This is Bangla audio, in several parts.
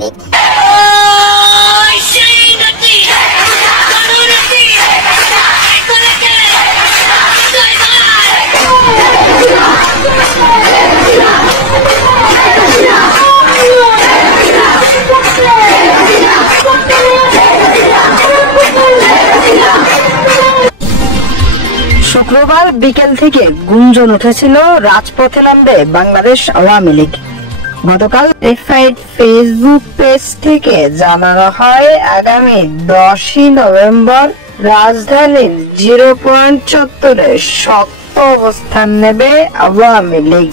লীগ। শুক্রবার বিকেল থেকে গুঞ্জন উঠেছিল রাজপথে নামবে বাংলাদেশ আওয়ামী লীগ। গতকাল ভেরিফাইড ফেসবুক পেজ থেকে জানানো হয়, আগামী 10ই নভেম্বর রাজধানীর 0 পয়েন্ট চত্বরে শক্ত অবস্থান নেবে আওয়ামী লীগ।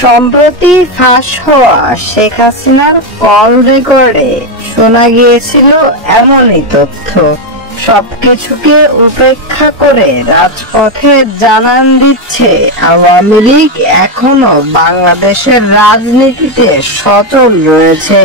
সম্প্রতি ফাঁস হওয়া শেখ হাসিনার কল রেকর্ডে শোনা গিয়েছিল এমনই তথ্য। সবকিছুকে উপেক্ষা করে রাজপথে জানান দিচ্ছে, আওয়ামী লীগ এখনো বাংলাদেশের রাজনীতিতে সচল রয়েছে।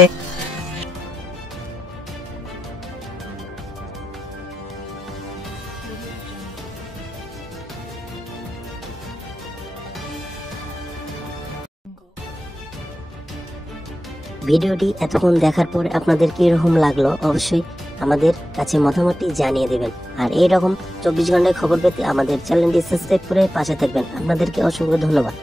ভিডিওটি এতক্ষণ দেখার পর আপনাদের কিরকম লাগলো অবশ্যই আমাদের কাছে মতামতটি জানিয়ে দেবেন। আর এইরকম 24 ঘন্টায় খবর পেতে আমাদের চ্যানেলটি সাবস্ক্রাইব করে পাশে থাকবেন। আপনাদেরকে অসংখ্য ধন্যবাদ।